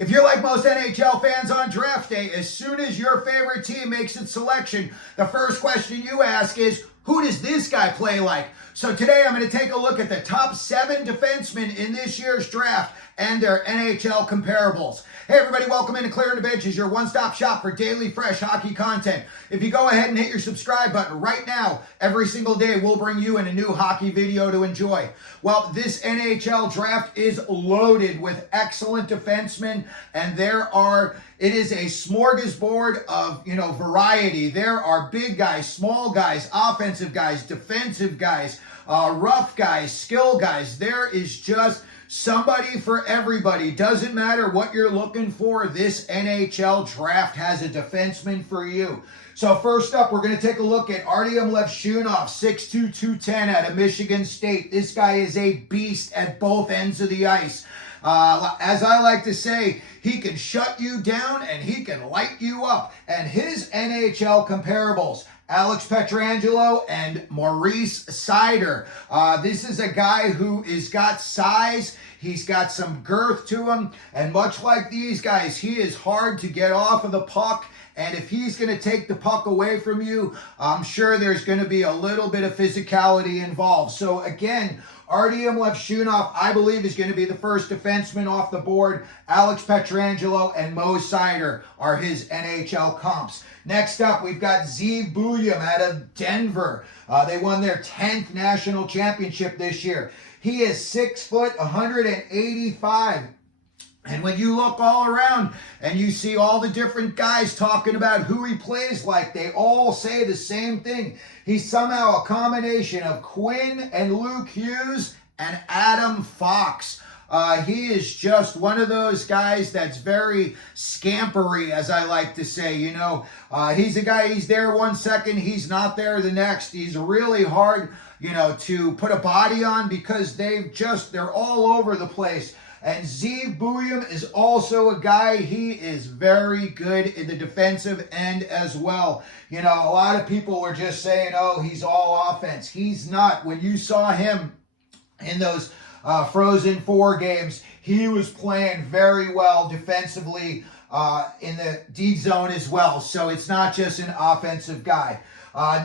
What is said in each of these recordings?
If you're like most NHL fans on draft day, as soon as your favorite team makes its selection, the first question you ask is, who does this guy play like? So today I'm going to take a look at the top 7 defensemen in this year's draft and their NHL comparables. Hey everybody, welcome into Clearing the Benches, your one-stop shop for daily fresh hockey content. If you go ahead and hit your subscribe button right now, every single day we'll bring you in a new hockey video to enjoy. Well, this NHL draft is loaded with excellent defensemen, and it is a smorgasbord of, variety. There are big guys, small guys, offensive guys, defensive guys, rough guys, skill guys. There is just somebody for everybody. Doesn't matter what you're looking for, this NHL draft has a defenseman for you. So first up, we're going to take a look at Artyom Levshunov, 6'2", 210 out of Michigan State. This guy is a beast at both ends of the ice. As I like to say, he can shut you down and he can light you up. And his NHL comparables, Alex Pietrangelo and Maurice Seider. This is a guy who has got size. He's got some girth to him. And much like these guys, he is hard to get off of the puck. And if he's going to take the puck away from you, I'm sure there's going to be a little bit of physicality involved. So again, Artyom Levshunov, I believe, is going to be the first defenseman off the board. Alex Pietrangelo and Mo Seider are his NHL comps. Next up, we've got Zeev Buium out of Denver. They won their 10th national championship this year. He is 6 foot, 185. And when you look all around and you see all the different guys talking about who he plays like, they all say the same thing. He's somehow a combination of Quinn and Luke Hughes and Adam Fox. He is just one of those guys that's very scampery, as I like to say. He's a guy, he's there 1 second, he's not there the next. He's really hard, to put a body on because they're all over the place. And Zeev Buium is also a guy, he is very good in the defensive end as well. A lot of people were just saying, oh, he's all offense. He's not. When you saw him in those Frozen Four games, he was playing very well defensively in the D zone as well. So it's not just an offensive guy.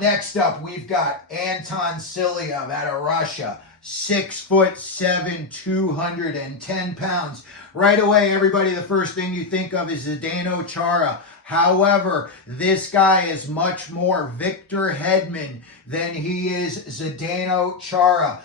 Next up, we've got Anton Silayev out of Russia. 6'7", 210 pounds. Right away, everybody, the first thing you think of is Zdeno Chara. However, this guy is much more Victor Hedman than he is Zdeno Chara.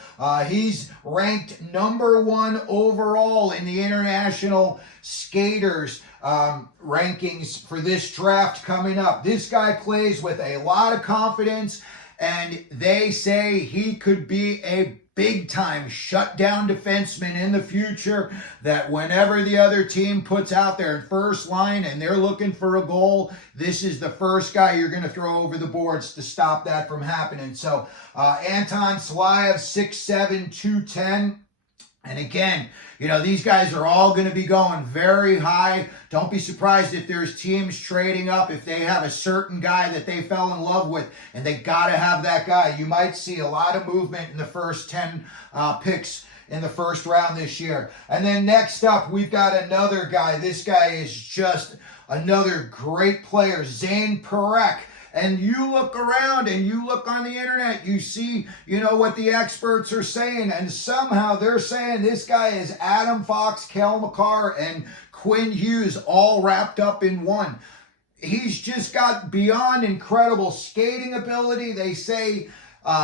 He's ranked #1 overall in the international skaters rankings for this draft coming up. This guy plays with a lot of confidence, and they say he could be a big-time shutdown defenseman in the future, that whenever the other team puts out their first line and they're looking for a goal, this is the first guy you're going to throw over the boards to stop that from happening. So Anton Silayev, 6'7", 210. And again, these guys are all going to be going very high. Don't be surprised if there's teams trading up, if they have a certain guy that they fell in love with and they got to have that guy. You might see a lot of movement in the first 10 picks in the first round this year. And then next up, we've got another guy. This guy is just another great player, Zayne Parekh. And you look around and you look on the internet, you see, what the experts are saying. And somehow they're saying this guy is Adam Fox, Cale, Makar, and Quinn Hughes all wrapped up in one. He's just got beyond incredible skating ability. They say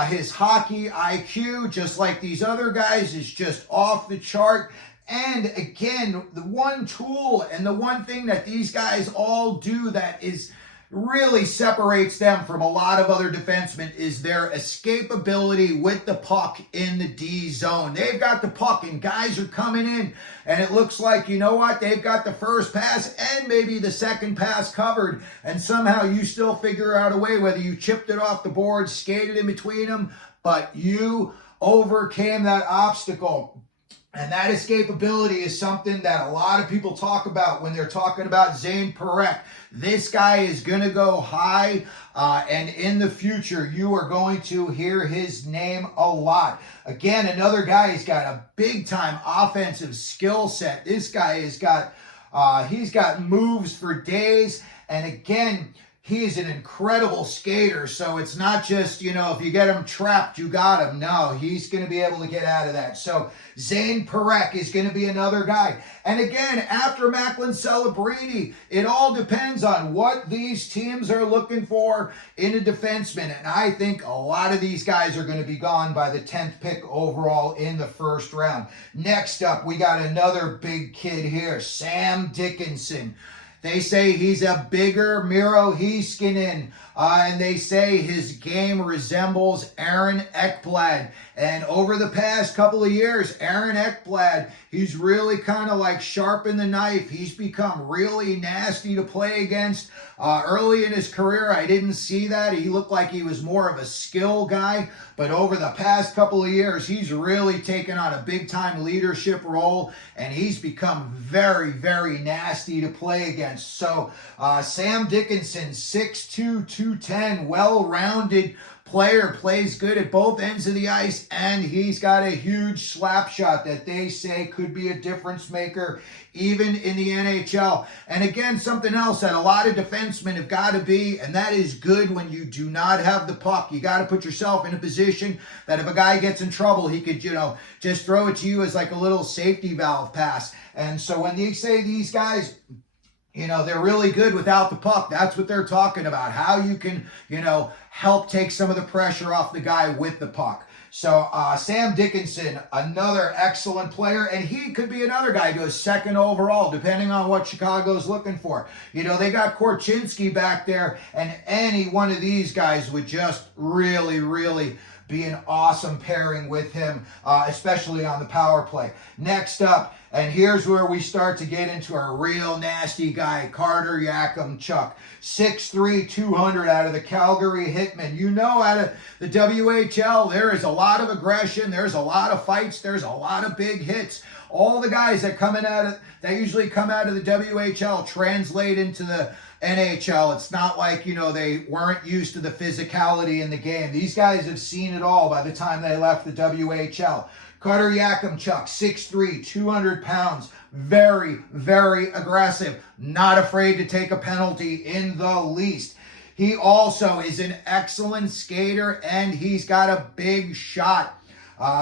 his hockey IQ, just like these other guys, is just off the chart. And again, the one tool and the one thing that these guys all do that really separates them from a lot of other defensemen is their escapability with the puck in the D zone. They've got the puck and guys are coming in and it looks like, they've got the first pass and maybe the second pass covered, and somehow you still figure out a way, whether you chipped it off the board, skated in between them, but you overcame that obstacle. And that escapability is something that a lot of people talk about when they're talking about Zayne Parekh. This guy is going to go high, and in the future, you are going to hear his name a lot. Again, another guy who's got a big-time offensive skill set. This guy has got He's got moves for days. And again, he's an incredible skater. So it's not just, if you get him trapped, you got him. No, he's going to be able to get out of that. So Zayne Parekh is going to be another guy. And again, after Macklin Celebrini, it all depends on what these teams are looking for in a defenseman. And I think a lot of these guys are going to be gone by the 10th pick overall in the first round. Next up, we got another big kid here, Sam Dickinson. They say he's a bigger Miro Heiskanen, and they say his game resembles Aaron Eklad. And over the past couple of years, Aaron Eklad, he's really kind of like sharpened the knife. He's become really nasty to play against. Early in his career, I didn't see that. He looked like he was more of a skill guy. But over the past couple of years, he's really taken on a big-time leadership role, and he's become very, very nasty to play against. So Sam Dickinson, 6'2", 210, well-rounded player, plays good at both ends of the ice, and he's got a huge slap shot that they say could be a difference maker even in the NHL. And again, something else that a lot of defensemen have got to be, and that is good when you do not have the puck. You got to put yourself in a position that if a guy gets in trouble, he could, just throw it to you as like a little safety valve pass. And so when they say these guys, they're really good without the puck, that's what they're talking about. How you can, help take some of the pressure off the guy with the puck. So Sam Dickinson, another excellent player, and he could be another guy who goes second overall, depending on what Chicago's looking for. They got Korchinski back there, and any one of these guys would just really, really be an awesome pairing with him, especially on the power play. Next up, and here's where we start to get into a real nasty guy, Carter Yakemchuk. 6'3", 200 out of the Calgary Hitmen. Out of the WHL, there is a lot of aggression. There's a lot of fights. There's a lot of big hits. All the guys that usually come out of the WHL translate into the NHL. It's not like, they weren't used to the physicality in the game. These guys have seen it all by the time they left the WHL. Carter Yakemchuk, 6'3", 200 pounds, very, very aggressive, not afraid to take a penalty in the least. He also is an excellent skater, and he's got a big shot.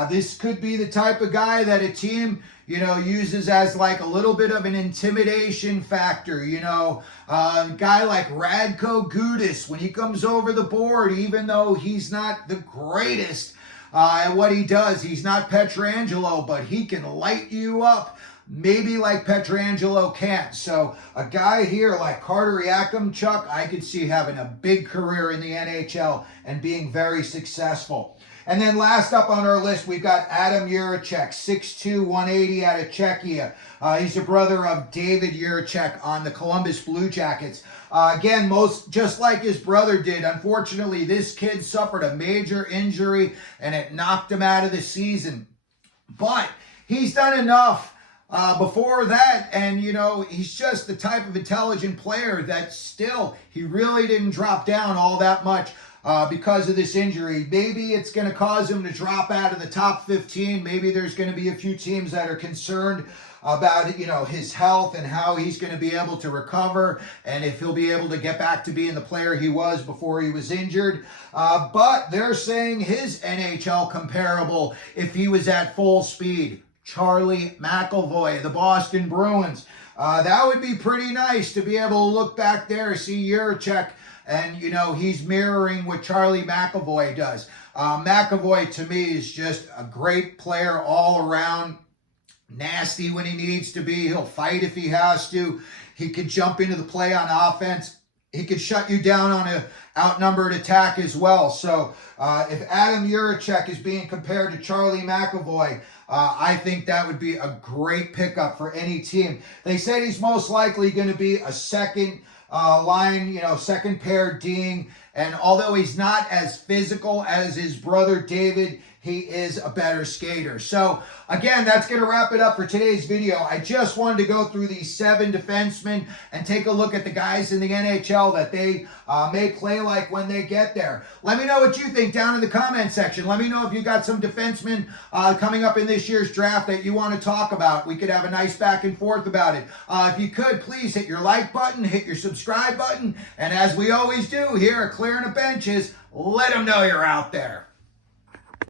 This could be the type of guy that a team, uses as like a little bit of an intimidation factor. A guy like Radko Gudas, when he comes over the board, even though he's not the greatest at what he does, he's not Pietrangelo, but he can light you up, maybe like Pietrangelo can't. So a guy here like Carter Yakemchuk, I could see having a big career in the NHL and being very successful. And then last up on our list, we've got Artyom Jiricek, 6'2", 180 out of Czechia. He's the brother of David Jiricek on the Columbus Blue Jackets. Again, just like his brother did, unfortunately, this kid suffered a major injury and it knocked him out of the season. But he's done enough before that, and he's just the type of intelligent player that still, he really didn't drop down all that much because of this injury. Maybe it's going to cause him to drop out of the top 15. Maybe there's going to be a few teams that are concerned about his health and how he's going to be able to recover and if he'll be able to get back to being the player he was before he was injured. But they're saying his NHL comparable, if he was at full speed, Charlie McAvoy, the Boston Bruins. That would be pretty nice to be able to look back there, see Jiricek, and he's mirroring what Charlie McAvoy does. McAvoy to me is just a great player all around. Nasty when he needs to be. He'll fight if he has to. He could jump into the play on offense. He could shut you down on an outnumbered attack as well. So if Artyom Jiricek is being compared to Charlie McAvoy, I think that would be a great pickup for any team. They said he's most likely going to be a second line, second pair D'ing. And although he's not as physical as his brother David, he is a better skater. So again, that's going to wrap it up for today's video. I just wanted to go through these 7 defensemen and take a look at the guys in the NHL that they may play like when they get there. Let me know what you think down in the comment section. Let me know if you got some defensemen coming up in this this year's draft that you want to talk about. We could have a nice back and forth about it. If you could, please hit your like button, hit your subscribe button, and as we always do here at Clearing the Benches, let them know you're out there.